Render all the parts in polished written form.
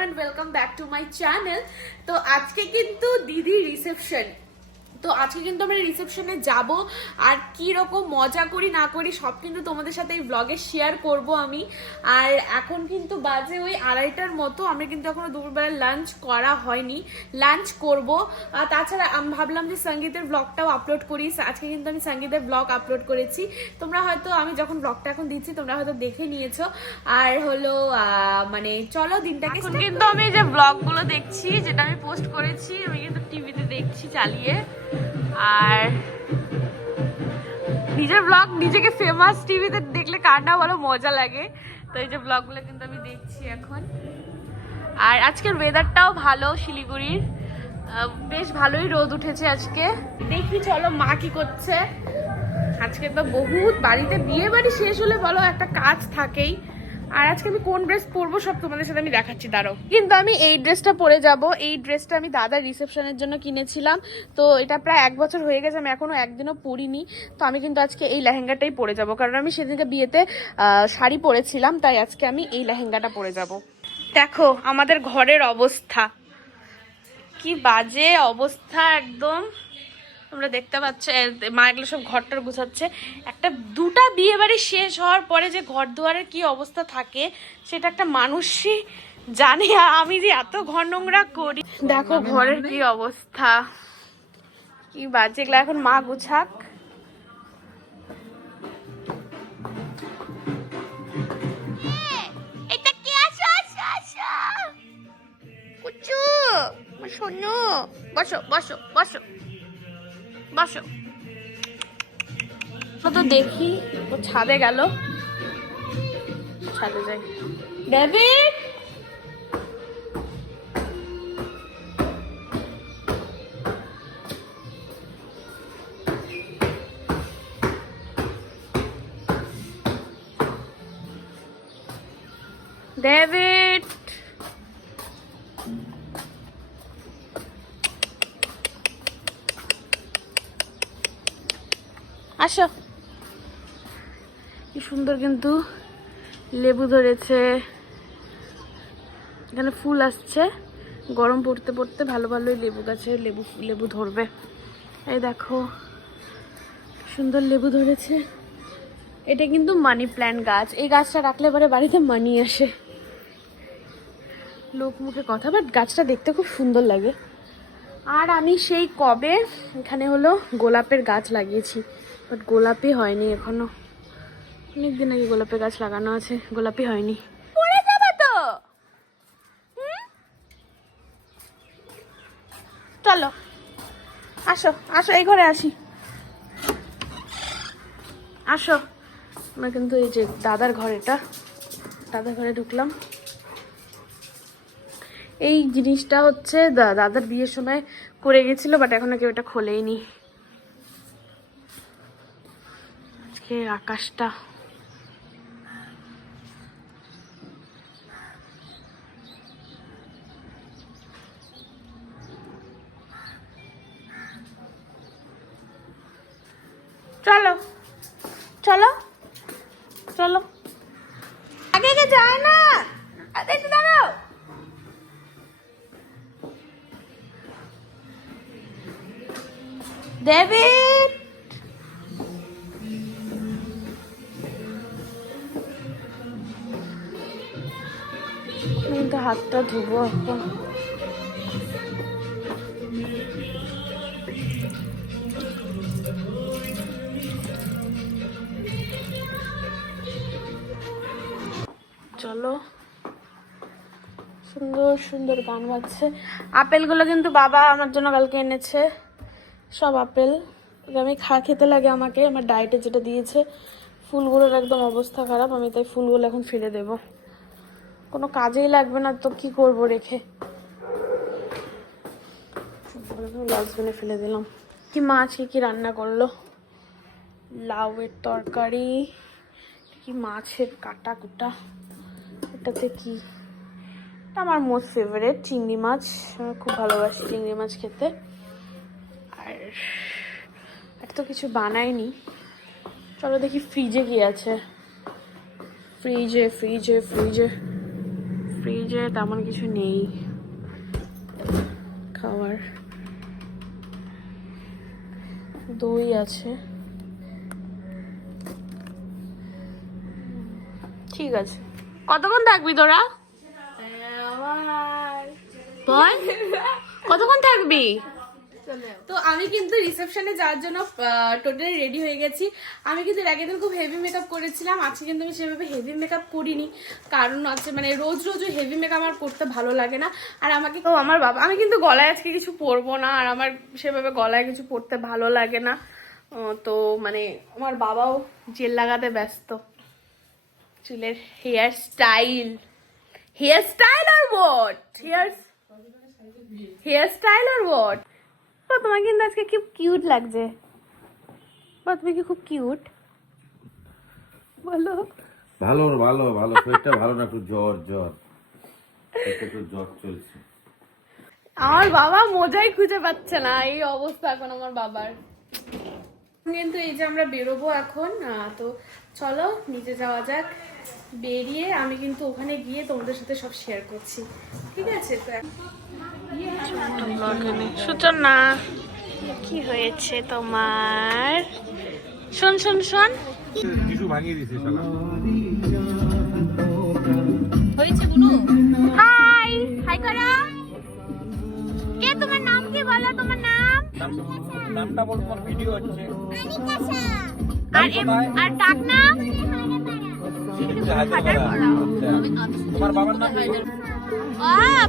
and welcome back to my channel. তো আজকে কিন্তু দিদি রিসেপশন, তো আজকে কিন্তু আমরা রিসেপশনে যাব আর কি রকম মজা করি না করি সব কিন্তু তোমাদের সাথে এই ব্লগে শেয়ার করব আমি। আর এখন কিন্তু বাজে ওই 2:30টার মতো, আমি কিন্তু এখনো দুপুরবেলা লাঞ্চ করা হয়নি, লাঞ্চ করব। আর তাছাড়া আমি ভাবলাম যে সঙ্গীতের ব্লগটাও আপলোড করি। আজকে কিন্তু আমি সঙ্গীতের ব্লগ আপলোড করেছি, তোমরা হয়তো আমি যখন ব্লগটা এখন দিচ্ছি তোমরা হয়তো দেখে নিয়েছো। আর হলো মানে চলো দিনটাকে কিন্তু আমি যে ব্লগগুলো দেখছি, যেটা আমি পোস্ট করেছি, আমি কিন্তু টিভিতে দেখছি চালিয়ে। আর নিজের ব্লগ নিজেকে ফেমাস টিভিতে দেখলে কার না ভালো মজা লাগে, তো এই যে ব্লগগুলো কিন্তু আমি দেখছি এখন। আর আজকের ওয়েদারটাও ভালো, শিলিগুড়ির বেশ ভালোই রোদ উঠেছে আজকে। দেখি চলো মা কি করছে। আজকে তো বহুত বাড়িতে বিয়ে বাড়ি শেষ হলে বলো একটা কাজ থাকেই। আর আজকে আমি কোন ড্রেস পরবো সব তোমাদের সাথে আমি দেখাচ্ছি, দাঁড়াও। কিন্তু আমি এই ড্রেসটা পরে যাব, এই ড্রেসটা আমি দাদার রিসেপশনের জন্য কিনেছিলাম। তো এটা প্রায় 1 বছর হয়ে গেছে, আমি এখনো একদিনও পরিনি। তো আমি কিন্তু আজকে এই লেহেঙ্গাটাই পরে যাব, কারণ আমি সেদিনকে বিয়েতে শাড়ি পরেছিলাম, তাই আজকে আমি এই লেহেঙ্গাটা পরে যাব। দেখো আমাদের ঘরের অবস্থা কি বাজে অবস্থা একদম, তোমরা দেখতে পাচ্ছ। মা এগুলো সব ঘরটার গুছাচ্ছে। দুটা বিয়ে বাড়ি শেষ হওয়ার পরে যে ঘর দুয়ারের কি অবস্থা থাকে সেটা একটা মানুষই জানে, আমি যে এত ঘর নোংরা করি। দেখো ঘরের কি অবস্থা, কি বাজে। এগুলো এখন মা গুছাক। এটা কি? আসো আসো আসো কুচু, শোনো, বসো বসো বসো বসো। তো দেখি ও ছাদে গেল, ছাদে যাই। ডেভিড ডেভিড আসো। কি সুন্দর কিন্তু লেবু ধরেছে, এখানে ফুল আসছে। গরম পড়তে পড়তে ভালো ভালোই লেবু গাছে লেবু ধরবে। এই দেখো সুন্দর লেবু ধরেছে। এটা কিন্তু মানি প্ল্যান্ট গাছ, এই গাছটা রাখলে পরে বাড়িতে মানি আসে। লোক মুখে কথা, বাট গাছটা দেখতে খুব সুন্দর লাগে। আর আমি সেই কবে এখানে হলো গোলাপের গাছ লাগিয়েছি, বাট গোলাপই হয়নি এখনো। অনেকদিন আগে গোলাপের গাছ লাগানো আছে, গোলাপই হয়নি। পড়ে যাবে তো। চলো আসো আসো, এই ঘরে আসি, আসো। আমরা কিন্তু এই যে দাদার ঘর, এটা দাদার ঘরে ঢুকলাম। এই জিনিসটা হচ্ছে দাদার বিয়ের সময় করে গেছিল, বাট এখনো কেউ এটা খোলেইনি। আজকে আকাশটা চলো চলো চলো, আগে আগে যায় না, একটু দাঁড়াও। ডেভিড কিন্তু হাতটা ধুবো এখন। চলো, সুন্দর সুন্দর গান বাজছে। আপেলগুলো কিন্তু বাবা আমার জন্য কালকে এনেছে, সব আপেল। আমি খেতে লাগে আমাকে, আমার ডায়েটে যেটা দিয়েছে। ফুলগুলোর একদম অবস্থা খারাপ, আমি তাই ফুলগুলো এখন ফেলে দেব, কোনো কাজেই লাগবে না তো কি করব রেখে। ডাস্টবিনে ফেলে দিলাম। কি মাছ কি রান্না করলো, লাউয়ের তরকারি, কি মাছের কাটা কুটা, এটাতে কি, আমার মোস্ট ফেভারিট চিংড়ি মাছ, আমি খুব ভালোবাসি চিংড়ি মাছ খেতে। আর এটা তো কিছু বানাইনি, চলো দেখি ফ্রিজে কি আছে। ফ্রিজে ফ্রিজে ফ্রিজে ফ্রিজে তেমন কিছু নেই খাবার। দই আছে, ঠিক আছে। কতক্ষণ থাকবি তোরা? বল কতক্ষণ থাকবি? তো আমি কিন্তু রিসেপশনে যাওয়ার জন্য টোটালি রেডি হয়ে গেছি। আমি কিন্তু এর আগের দিন খুব হেভি মেকআপ করেছিলাম, আজকে কিন্তু আমি সেভাবে হেভি মেকআপ করিনি, কারণ আছে মানে রোজ রোজ হেভি মেকআপ আমার করতে ভালো লাগে না। আর আমাকে তো আমার বাবা, আমি কিন্তু গলায় আজকে কিছু পরবো না, আর আমার সেভাবে গলায় কিছু পরতে ভালো লাগে না। তো মানে আমার বাবাও জেল লাগাতে ব্যস্ত। চুলের হেয়ার স্টাইল আর হোয়াট হেয়ার স্টাইল আর হোয়াট। তোমার কিন্তু আজকে খুব কিউট লাগছে। তুমি কি খুব কিউট? বলো। ভালো ভালো ভালো, পেটটা ভালো না, একটু জ্বর একটু জ্বর চলছে। আমার বাবা মজাই খুঁজে পাচ্ছে না, এই অবস্থা এখন আমার বাবার। কিন্তু এই যে আমরা বেরোবো এখন, তো চলো নিচে যাওয়া যাক। বেরিয়ে আমি কিন্তু ওখানে গিয়ে তোমাদের সাথে সব শেয়ার করছি, ঠিক আছে? তো সূচনা কি হয়েছে তোমার? শোন শোন শোন, কিছু ভাঙিয়ে দিছে শালা। হয়েছে বুনু। হাই হাই করো। কে তোমার নাম কি বলো? তোমার নাম? নামটা বল, তোমার ভিডিও হচ্ছে। আর ডাক নাম? তোমার বাবার নাম কি?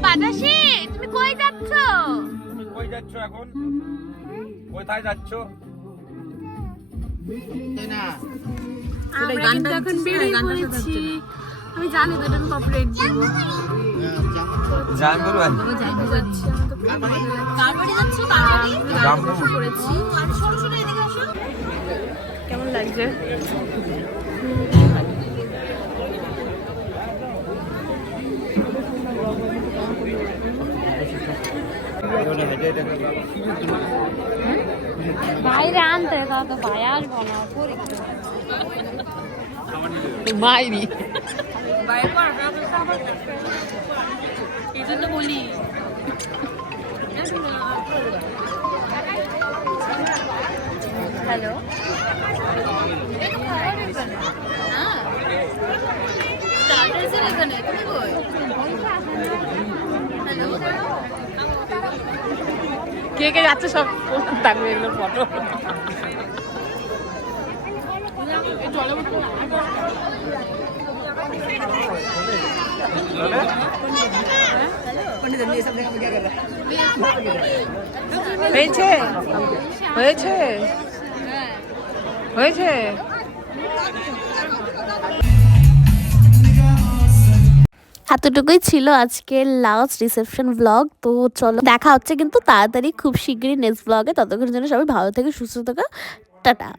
বাতাসি। তুমি কই যাচ্ছ? তুমি কই যাচ্ছ এখন? কোথায় যাচ্ছ? আমরা কিন্তু এখন বেরিয়ে পড়েছি। আমি জানি তো এটা কপিরাইট দিব। জান করো ভাই। কেমন লাগছে? বাইরে আনতে তো ভাই আসবো না, মাইরি এই জন্য বলি। হ্যালো, কে কে যাচ্ছে সব থাকবে এগুলো ফটো। হয়েছে হয়েছে হয়েছে। এতটুকুই ছিল আজকের লাস্ট রিসেপশন ব্লগ। তো চলো দেখা হচ্ছে কিন্তু তাড়াতাড়ি খুব শীঘ্রই নেক্সট ব্লগে। ততক্ষণের জন্য সবাই ভালো থেকে সুস্থ থাকো, টাটা।